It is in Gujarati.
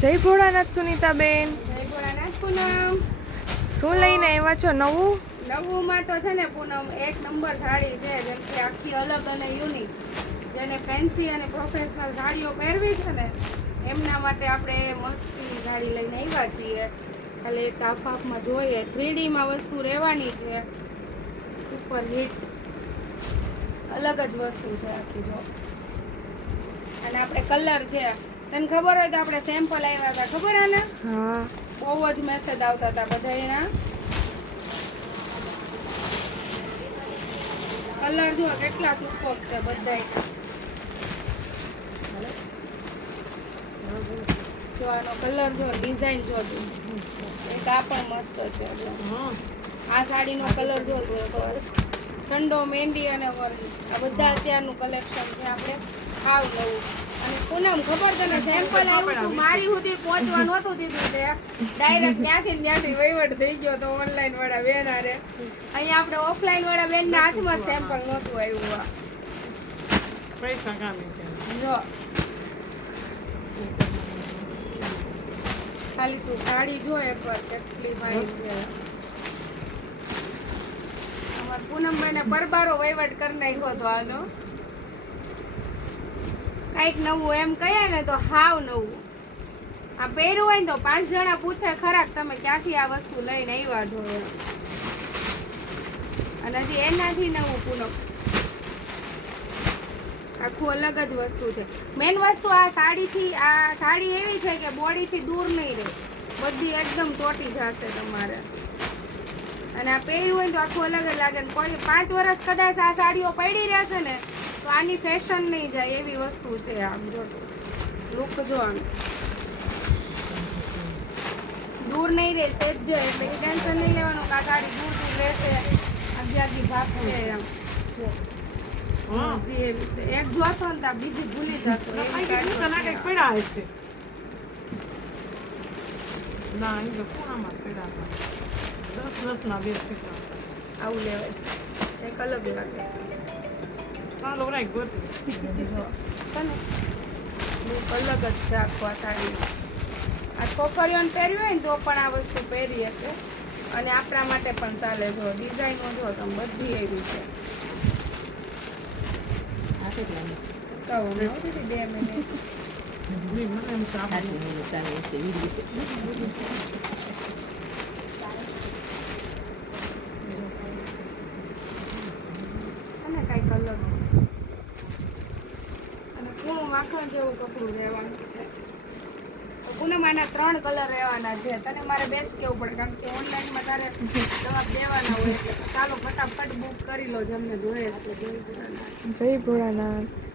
જય ભોળાનાથ સુનીતાબેન. જય ભોળાનાથ પૂનમ. શું લઈને આવ્યા છો નવું? નવુંમાં તો છે ને પૂનમ એક નંબર સાડી છે, જેમ કે આખી અલગ અને યુનિક, જેને ફેન્સી અને પ્રોફેશનલ સાડીઓ પહેરવી છે ને એમના માટે આપણે મસ્તી સાડી લઈને આવ્યા છીએ. ખાલી એક આફાફમાં જોઈએ, 3Dમાં વસ્તુ રહેવાની છે, સુપર હિટ અલગ જ વસ્તુ છે આખી. જો અને આપણે કલર છે, તને ખબર હોય તો આપણે સેમ્પલ આવ્યા હતા, ખબર હે ને? હા. બહુ જ મેસેજ આવતા હતા બધાના. કલર જો કેટલા સુપર છે બધાય. જો આનો કલર જો, ડિઝાઇન જો તું, એક આ પણ મસ્ત છે. આ સાડીનો કલર જો તું, તો ઠંડો મહેંદી અને ઓરેન્જ, આ બધા અત્યારનું કલેક્શન છે આપણે સાવ નવું. અને પૂનમ ખબર તને સેમ્પલ આવ્યું હતું, મારી સુધી પહોંચવા નહોતું દીધું, તે ડાયરેક્ટ ત્યાંથી વહીવટ થઈ ગયો તો ઓનલાઈન વાળા બેન હારે. અહીંયા આપણે ઓફલાઈન વાળા બેનના હાથમાં સેમ્પલ નહોતું આવ્યું. પૈસા કામે જો ખાલી તું સાડી જો એકવાર કેટલી ફાઇન છે. અમાર પૂનમભાઈને પરબારો વહીવટ કરી નાખ્યો તો હાલો. કંઈક નવું એમ કહીએ ને તો હાવ નવું. આ પહેર્યું હોય ને તો 5 જણા પૂછે ખરા તમે ક્યાંથી આ વસ્તુ લઈને આવ્યા છો એમ. અને હજી એનાથી નવું પૂનમ આખું અલગ જ વસ્તુ છે. મેન વસ્તુ આ સાડી એવી છે કે બોડીથી દૂર નહીં રહે, બધી એકદમ ચોટી જશે તમારે. અને આ પહેર્યું હોય તો આખું અલગ જ લાગે ને. કોઈ 5 વર્ષ કદાચ આ સાડીઓ પડી રહેશે ને તો આની ફેશન નહીં જાય એવી વસ્તુ છે. આમ જો લુક જો, આમ દૂર નહીં રહે સેજ જો, એટલે એ ટેન્શન નહીં લેવાનું કે આ સાડી દૂર રહેશે, આગી ભાગશે એમ. એક જોશો ને તો બીજી ભૂલી જશો. આવું લેવાય, એક અલગ લાગે. લુક અલગ જ છે આખો આ સાડી. આ છોકરીઓને પહેર્યું હોય ને તો પણ આ વસ્તુ પહેરી શકે, અને આપણા માટે પણ ચાલે. જો ડિઝાઇનો જો તમે બધી એવી છે. કહું 2 મિનિટ. અને કઈ કલર અને પૂરું માખણ જેવું કપડું રહેવાનું છે. પૂનમ આના 3 કલર રહેવાના છે. તને મારે બેસ્ટ કેવું પડે, કારણ કે ઓનલાઈનમાં તારે જવાબ દેવાના હોય. ચાલો ફટાફટ બુક કરી લો, જેમને જોઈએ. જય ભોળાનાથ.